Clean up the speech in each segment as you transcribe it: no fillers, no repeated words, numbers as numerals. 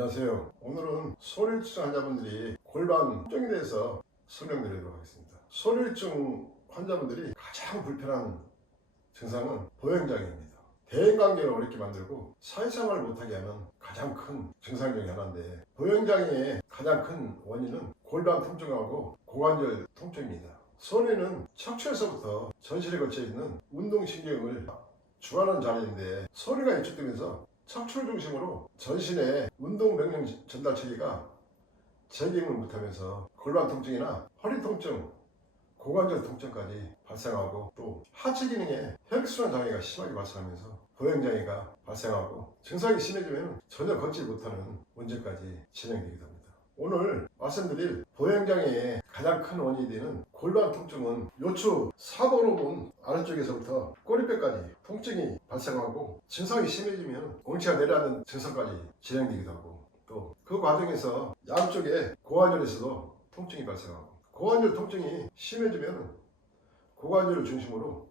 안녕하세요. 오늘은 소리우증 환자분들이 골반 통증에 대해서 설명드리도록 하겠습니다. 소리우증 환자분들이 가장 불편한 증상은 보행장애입니다. 대인관계를 어렵게 만들고 사회생활을 못하게 하는 가장 큰 증상 중에 하나인데, 보행장애의 가장 큰 원인은 골반 통증하고 고관절 통증입니다. 소리는 척추에서부터 전신에 걸쳐 있는 운동신경을 주관하는 자리인데, 소리가 입축되면서 척추를 중심으로 전신의 운동명령 전달 체계가 제기응을 못하면서 골반 통증이나 허리 통증, 고관절 통증까지 발생하고, 또 하체 기능에 혈액순환 장애가 심하게 발생하면서 보행장애가 발생하고, 증상이 심해지면 전혀 걷지 못하는 문제까지 진행되기도 합니다. 오늘 말씀드릴 보행장애의 가장 큰 원인이 되는 골반 통증은 요추 사번호분 아래쪽에서부터 꼬리뼈까지 통증이 발생하고, 증상이 심해지면 엉치가 내려앉는 증상까지 진행되기도 하고, 또 그 과정에서 양쪽의 고관절에서도 통증이 발생하고, 고관절 통증이 심해지면 고관절을 중심으로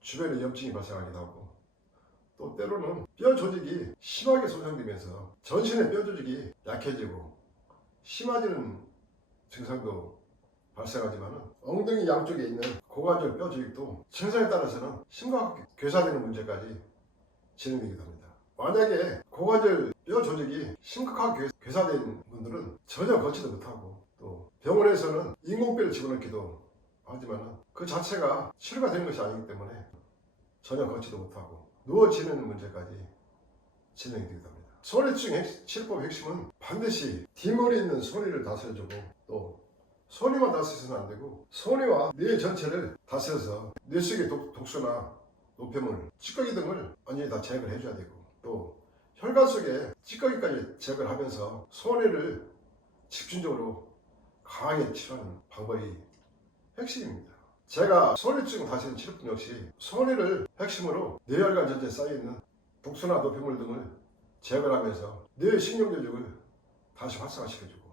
주변에 염증이 발생하기도 하고, 또 때로는 뼈 조직이 심하게 손상되면서 전신의 뼈 조직이 약해지고 심해지는 증상도 발생하지만, 엉덩이 양쪽에 있는 고관절 뼈 조직도 증상에 따라서는 심각하게 괴사되는 문제까지 진행되기도 합니다. 만약에 고관절 뼈 조직이 심각하게 괴사된 분들은 전혀 걷지도 못하고, 또 병원에서는 인공뼈를 집어넣기도 하지만 그 자체가 치료가 되는 것이 아니기 때문에 전혀 걷지도 못하고 누워 지내는 문제까지 진행되기도 합니다. 소리우증 치료법 핵심은 반드시 뒷머리에 있는 소리를 다스려주고, 또 소리만 다스려서는 안 되고 소리와 뇌 전체를 다스려서 뇌 속의 독소나 노폐물, 찌꺼기 등을 완전히 다 제거를 해줘야 되고, 또 혈관 속에 찌꺼기까지 제거를 하면서 소리를 집중적으로 강하게 치료하는 방법이 핵심입니다. 제가 소리우증 다스리는 치료법 역시 소리를 핵심으로 뇌혈관 전체에 쌓여있는 독소나 노폐물 등을 제거를 하면서 뇌 신경조직을 다시 활성화시켜주고,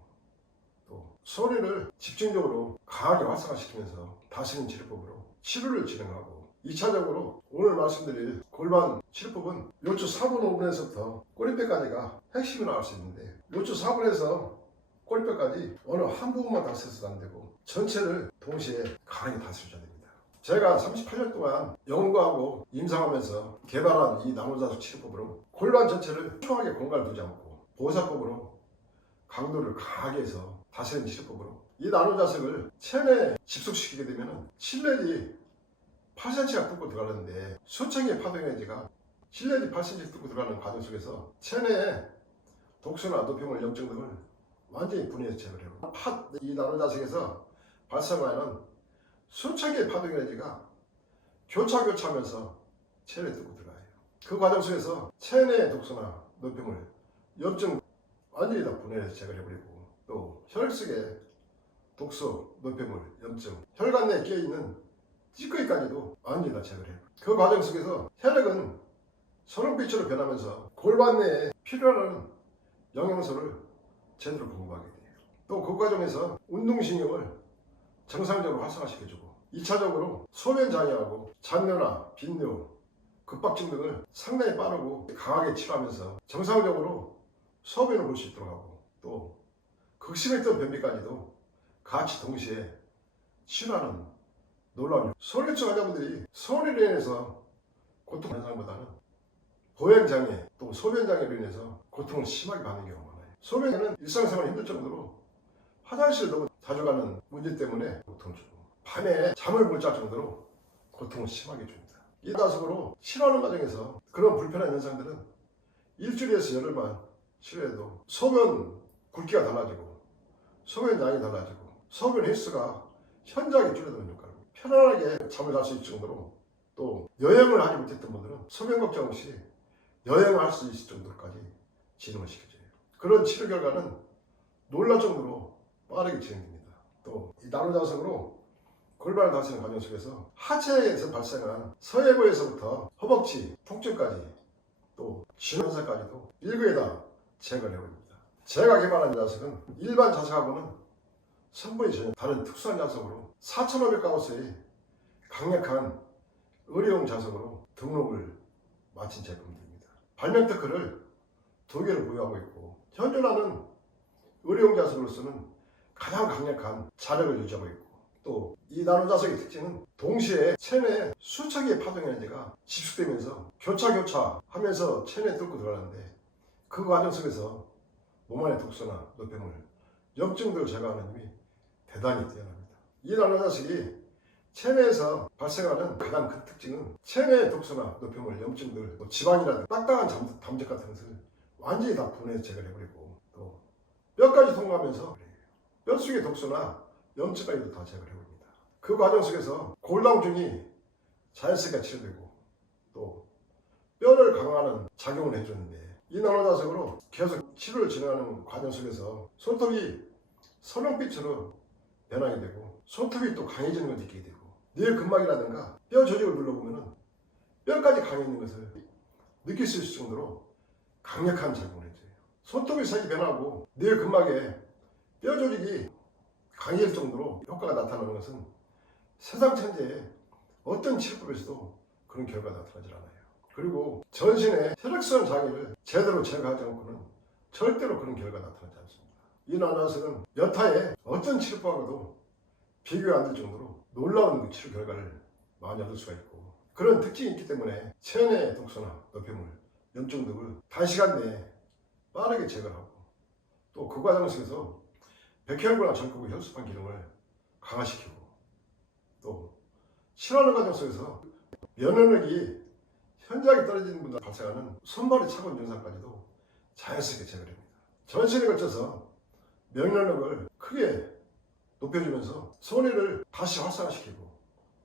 또 소리를 집중적으로 강하게 활성화시키면서 다스리는 치료법으로 치료를 진행하고, 2차적으로 오늘 말씀드릴 골반 치료법은 요추 4분 5분에서부터 꼬리뼈까지가 핵심이 나올 수 있는데, 요추 4분에서 꼬리뼈까지 어느 한 부분만 다스려서도 안 되고 전체를 동시에 강하게 다스려줘야 됩니다. 제가 38년 동안 연구하고 임상하면서 개발한 이 나노자석 치료법으로 골반 전체를 촘촘하게 공간을 두지 않고 보호사법으로 강도를 강하게 해서 다스리는 치료법으로, 이 나노자석을 체내에 집속시키게 되면 7내지 8cm가 뚫고 들어가는데, 수천 개의 파동에너지가 7내지 8cm 뚫고 들어가는 과정 속에서 체내에 독소나 노폐물, 염증 등을 완전히 분해해서 제거를 해요. 이 나노자석에서 발생하는 수천 개의 파동에너지가 교차하면서 체내에 뚫고 들어가요. 그 과정 속에서 체내의 독소나 노폐물, 염증 완전히 다 분해해서 제거를 해버리고, 또 혈액 속에 독소, 노폐물, 염증, 혈관 내에 끼어있는 찌꺼기까지도 완전히 다 제거를 해요. 그 과정 속에서 혈액은 선홍빛으로 변하면서 골반 내에 필요한 영양소를 제대로 공급하게 돼요. 또 그 과정에서 운동신경을 정상적으로 활성화시켜주고, 2차적으로 소변 장애하고 잔뇨나 빈뇨, 급박증 등을 상당히 빠르고 강하게 치료하면서 정상적으로 소변을 볼 수 있도록 하고, 또 극심했던 변비까지도 같이 동시에 치료하는 놀라운 소리우증 환자분들이 소리로 인해서 고통 현상보다는 보행장애, 또 소변장애로 인해서 고통을 심하게 받는 경우가 많아요. 소변은 일상생활이 힘들 정도로 화장실을 너무 자주 가는 문제 때문에 고통을 주고, 밤에 잠을 못 잘 정도로 고통을 심하게 줍니다. 이 다속으로 치료하는 과정에서 그런 불편한 현상들은 일주일에서 열흘만 치료해도 소변 굵기가 달라지고, 소변 양이 달라지고, 소변 횟수가 현저하게 줄어드는 효과로 편안하게 잠을 잘 수 있을 정도로, 또 여행을 하지 못했던 분들은 소변 걱정 없이 여행을 할 수 있을 정도까지 진행을 시켜줘요. 그런 치료 결과는 놀랄 정도로 빠르게 진행됩니다. 또 이 나노자석으로 골반을 다스리는 과정 속에서 하체에서 발생한 서해부에서부터 허벅지 통증까지, 또 진원사까지도 일거에 다 제거를 해버립니다. 제가 개발한 자석은 일반 자석하고는 성분이 전혀 다른 특수한 자석으로 4,500가우스의 강력한 의료용 자석으로 등록을 마친 제품들입니다. 발명 특허를 2개를 보유하고 있고, 현존하는 의료용 자석으로서는 가장 강력한 자력을 유지하고 있고, 또 이 나노자석의 특징은 동시에 체내에 수천 개의 파동 에너지가 집중되면서 교차 하면서 체내에 뚫고 들어가는데, 그 과정 속에서 몸 안의 독소나 노폐물, 염증들을 제거하는 힘이 대단히 뛰어납니다. 이 나노자석이 체내에서 발생하는 가장 큰 특징은 체내의 독소나 노폐물, 염증들, 지방이라든가 딱딱한 담즙 같은 것을 완전히 다 분해해서 제거해버리고, 또 뼈까지 통과하면서 뼈 속의 독소나 염증까지도 다 제거해버립니다. 그 과정 속에서 골다공증이 자연스럽게 치료되고, 또 뼈를 강화하는 작용을 해주는데, 이 나노자석으로 계속 치료를 진행하는 과정 속에서 손톱이 선홍빛으로 변하게 되고, 손톱이 또 강해지는 걸 느끼게 되고, 뇌 근막이라든가 뼈 조직을 눌러보면 뼈까지 강해지는 것을 느낄 수 있을 정도로 강력한 작용을 해줘요. 손톱의 색이 변하고 뇌 근막에 뼈 조직이 강해질 정도로 효과가 나타나는 것은 세상 천지에 어떤 치료법에서도 그런 결과가 나타나질 않아요. 그리고 전신의 혈액순환 장애를 제대로 제거하지 않고는 절대로 그런 결과가 나타나지 않습니다. 이 나노자석은 여타의 어떤 치료법하고도 비교가 안 될 정도로 놀라운 치료 결과를 많이 얻을 수가 있고, 그런 특징이 있기 때문에 체내 독소나 노폐물, 염증 등을 단시간 내에 빠르게 제거하고, 또 그 과정 속에서 백혈구나 적혈구 혈소판 기능을 강화시키고, 또 치료하는 과정 속에서 면역력이 현저하게 떨어지는 분들 발생하는 손발이 차가운 증상까지도 자연스럽게 제거됩니다. 전신에 걸쳐서 면역력을 크게 높여주면서 손해를 다시 활성화시키고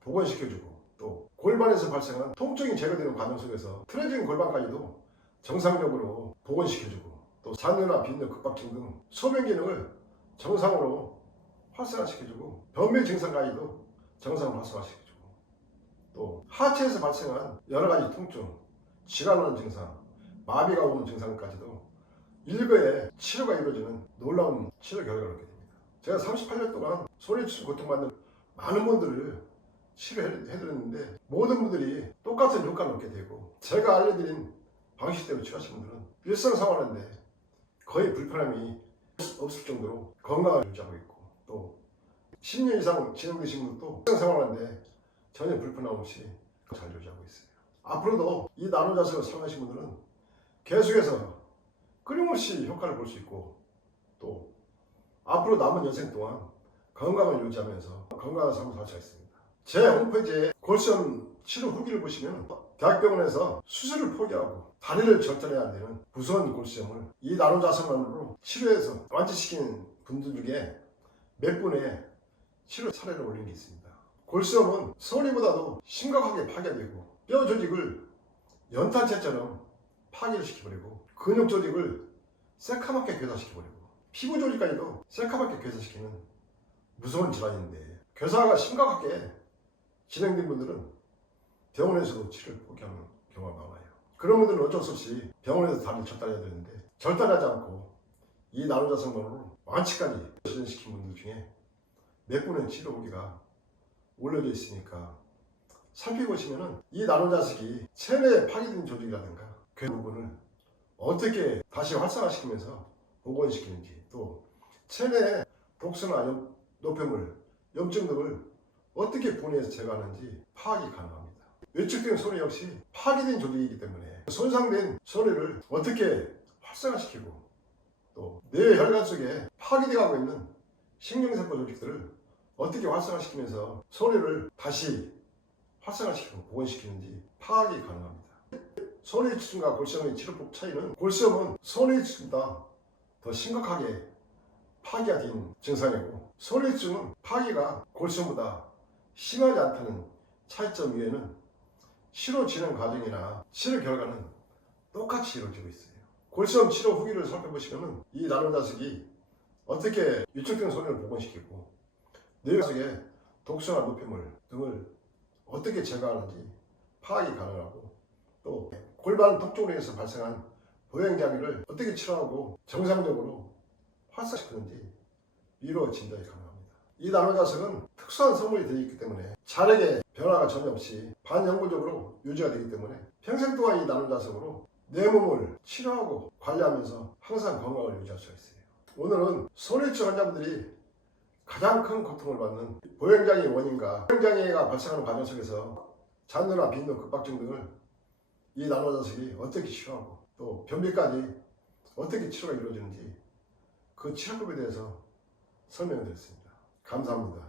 복원시켜주고, 또 골반에서 발생한 통증이 제거되는 과정 속에서 틀어진 골반까지도 정상적으로 복원시켜주고, 또 잔뇨나 빈뇨, 급박증 등 소변 기능을 정상으로 활성화시켜주고, 변비 증상까지도 정상 활성화시켜주고, 또 하체에서 발생한 여러 가지 통증, 쥐가 나는 증상, 마비가 오는 증상까지도 일거에 치료가 이루어지는 놀라운 치료 결과를 얻게 됩니다. 제가 38년 동안 소리치수 고통받는 많은 분들을 치료해드렸는데, 모든 분들이 똑같은 효과를 얻게 되고, 제가 알려드린 방식대로 치료하신 분들은 일상생활하는데 거의 불편함이 없을 정도로 건강을 유지하고 있고, 또 10년 이상 진행되신 분들도 일상생활하는데 전혀 불편함 없이 잘 유지하고 있어요. 앞으로도 이 나노자석을 사용하신 분들은 계속해서 끊임없이 효과를 볼 수 있고, 또 앞으로 남은 여생 동안 건강을 유지하면서 건강한 삶을 살 수 있습니다. 제 홈페이지에 골수염 치료 후기를 보시면 대학병원에서 수술을 포기하고 다리를 절단해야 되는 무서운 골수염을 이 나노자석만으로 치료해서 완치시킨 분들 중에 몇 분의 치료 사례를 올린 게 있습니다. 골수염은 소리보다도 심각하게 파괴되고, 뼈 조직을 연탄재처럼 파괴를 시켜버리고, 근육 조직을 새카맣게 괴사시켜버리고, 피부 조직까지도 새카맣게 괴사시키는 무서운 질환인데, 괴사가 심각하게 진행된 분들은 병원에서도 치료를 포기하는 경우가 많아요. 그런 분들은 어쩔 수 없이 병원에서 다리를 절단해야 되는데, 절단하지 않고 이 나노자석만으로 완치까지 진행시킨 분들 중에 몇 분의 치료 후기가 올려져 있으니까 살펴보시면은 이 나노자석이 체내에 파괴된 조직이라든가 그 부분을 어떻게 다시 활성화시키면서 복원시키는지, 또 체내에 독소나 노폐물, 염증 등을 어떻게 분해해서 제거하는지 파악이 가능합니다. 외축된 소뇌 역시 파괴된 조직이기 때문에 손상된 소뇌를 어떻게 활성화시키고, 또 뇌 혈관 속에 파괴되어 가고 있는 신경세포 조직들을 어떻게 활성화시키면서 소뇌를 다시 활성화시키고 복원시키는지 파악이 가능합니다. 소뇌치증과 골수염의 치료법 차이는, 골수염은 소뇌치증보다 더 심각하게 파괴가 된 증상이고, 소뇌치증은 파괴가 골수염보다 심하지 않다는 차이점 위에는 치료 진행 과정이나 치료 결과는 똑같이 이루어지고 있어요. 골수염 치료 후기를 살펴보시면 이 나노자석이 어떻게 위축된 소뇌를 복원시키고, 뇌 속의 독소나 노폐물 등을 어떻게 제거하는지 파악이 가능하고, 또 골반 통증으로 인해서 발생한 보행장애를 어떻게 치료하고 정상적으로 활성시키는지 미로 진단이 가능합니다. 이 나노자석은 특수한 성분이 되어 있기 때문에 자력의 변화가 전혀 없이 반영구적으로 유지가 되기 때문에 평생 동안 이 나노자석으로 내 몸을 치료하고 관리하면서 항상 건강을 유지할 수가 있어요. 오늘은 손해증 환자분들이 가장 큰 고통을 받는 보행장애 원인과 보행장애가 발생하는 과정 속에서 잔뇨나 빈도, 급박증 등을 이 나노자석이 어떻게 치료하고 또 변비까지 어떻게 치료가 이루어지는지 그 치료법에 대해서 설명을 드렸습니다. 감사합니다.